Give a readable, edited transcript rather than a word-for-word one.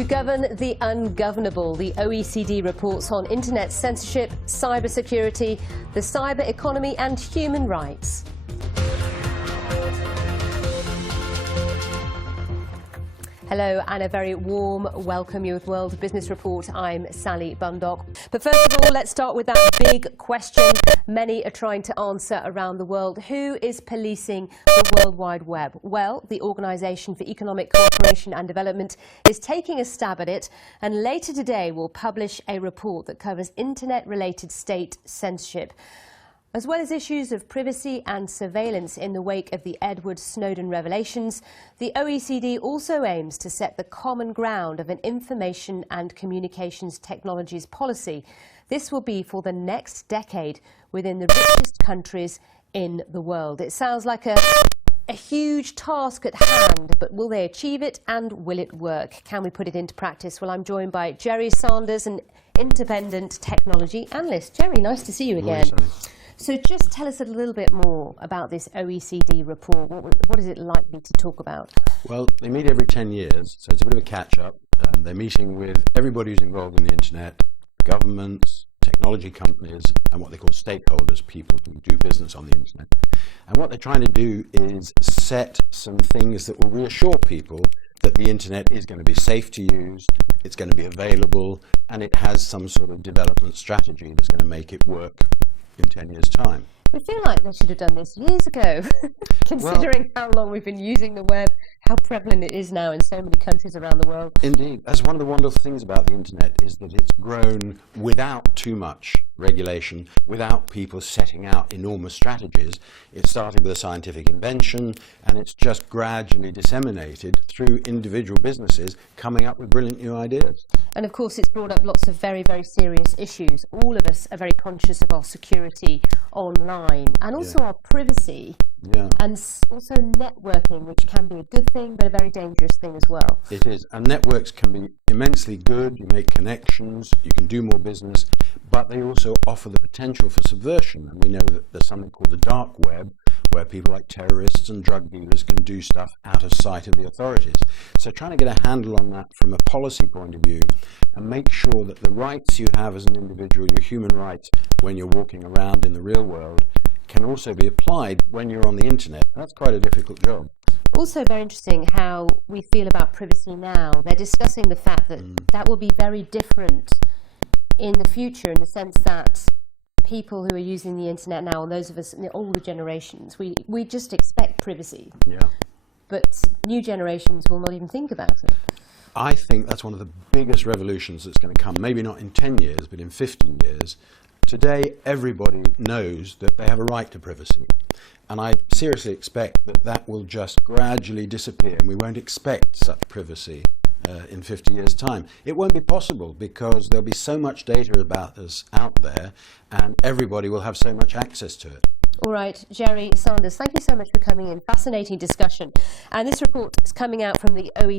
To govern the ungovernable, the OECD reports on internet censorship, cybersecurity, the cyber economy and human rights. Hello and a very warm welcome. You're with World Business Report. I'm Sally Bundock. But first of all, let's start with that big question many are trying to answer around the world. Who is policing the World Wide Web? Well, the Organisation for Economic Cooperation and Development is taking a stab at it, and later today will publish a report that covers internet-related state censorship, as well as issues of privacy and surveillance in the wake of the Edward Snowden revelations. The OECD also aims to set the common ground of an information and communications technologies policy. This will be for the next decade within the richest countries in the world. It sounds like a huge task at hand, but will they achieve it and will it work? Can we put it into practice? Well, I'm joined by Jerry Sanders, an independent technology analyst. Jerry, nice to see you again. So just tell us a little bit more about this OECD report. What is it likely to talk about? Well, they meet every 10 years, so it's a bit of a catch-up. They're meeting with everybody who's involved in the internet, governments, technology companies, and what they call stakeholders, people who do business on the internet. And what they're trying to do is set some things that will reassure people that the internet is going to be safe to use, it's going to be available, and it has some sort of development strategy that's going to make it work in 10 years' time. We feel like they should have done this years ago, considering how long we've been using the web, how prevalent it is now in so many countries around the world. Indeed. That's one of the wonderful things about the internet, is that it's grown without too much regulation, without people setting out enormous strategies. It started with a scientific invention, and it's just gradually disseminated through individual businesses coming up with brilliant new ideas. And of course, it's brought up lots of very, very serious issues. All of us are very conscious of our security online and also our privacy. And also networking, which can be a good thing, but a very dangerous thing as well. It is. And networks can be immensely good. You make connections, you can do more business, but they also offer the potential for subversion. And we know that there's something called the dark web, where people like terrorists and drug dealers can do stuff out of sight of the authorities. So trying to get a handle on that from a policy point of view and make sure that the rights you have as an individual, your human rights when you're walking around in the real world, can also be applied when you're on the internet. That's quite a difficult job. Also very interesting how we feel about privacy now. They're discussing the fact that that will be very different in the future, in the sense that people who are using the internet now, and those of us in the older generations, we just expect privacy. But new generations will not even think about it. I think that's one of the biggest revolutions that's going to come, maybe not in 10 years, but in 15 years. Today, everybody knows that they have a right to privacy. And I seriously expect that that will just gradually disappear, and we won't expect such privacy in 50 years' time. It won't be possible because there'll be so much data about us out there, and everybody will have so much access to it. All right, Jerry Sanders, thank you so much for coming in. Fascinating discussion. And this report is coming out from the OECD.